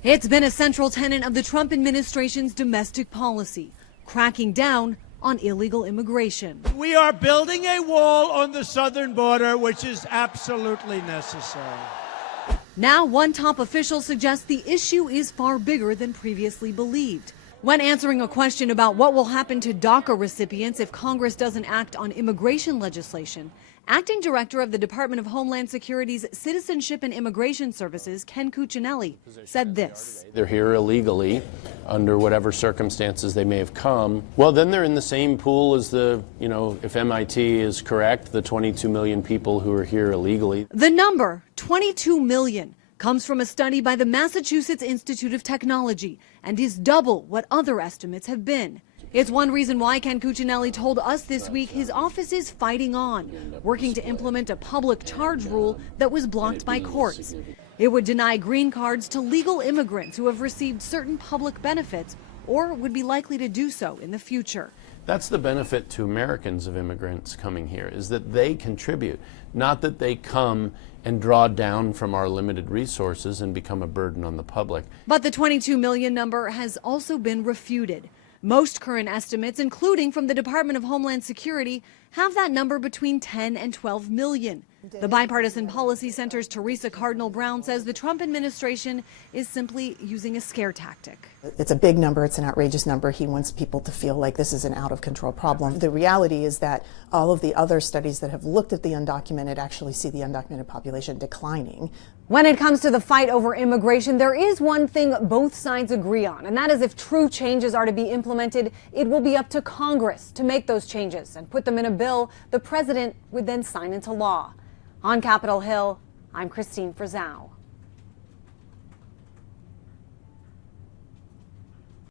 It's been a central tenet of the Trump administration's domestic policy, cracking down on illegal immigration. We are building a wall on the southern border, which is absolutely necessary. Now, one top official suggests the issue is far bigger than previously believed. When answering a question about what will happen to DACA recipients if Congress doesn't act on immigration legislation, Acting Director of the Department of Homeland Security's Citizenship and Immigration Services, Ken Cuccinelli, said this. They're here illegally under whatever circumstances they may have come. Well, then they're in the same pool as if MIT is correct, the 22 million people who are here illegally. The number, 22 million, comes from a study by the Massachusetts Institute of Technology and is double what other estimates have been. It's one reason why Ken Cuccinelli told us this week his office is fighting on, working to implement a public charge rule that was blocked by courts. It would deny green cards to legal immigrants who have received certain public benefits or would be likely to do so in the future. That's the benefit to Americans of immigrants coming here, is that they contribute, not that they come and draw down from our limited resources and become a burden on the public. But the 22 million number has also been refuted. Most current estimates, including from the Department of Homeland Security, have that number between 10 and 12 million. The Bipartisan Policy Center's Teresa Cardinal Brown says the Trump administration is simply using a scare tactic. It's a big number. It's an outrageous number. He wants people to feel like this is an out-of-control problem. The reality is that all of the other studies that have looked at the undocumented actually see the undocumented population declining. When it comes to the fight over immigration, there is one thing both sides agree on, and that is if true changes are to be implemented, it will be up to Congress to make those changes and put them in a bill the president would then sign into law. On Capitol Hill, I'm Christine Frizzau.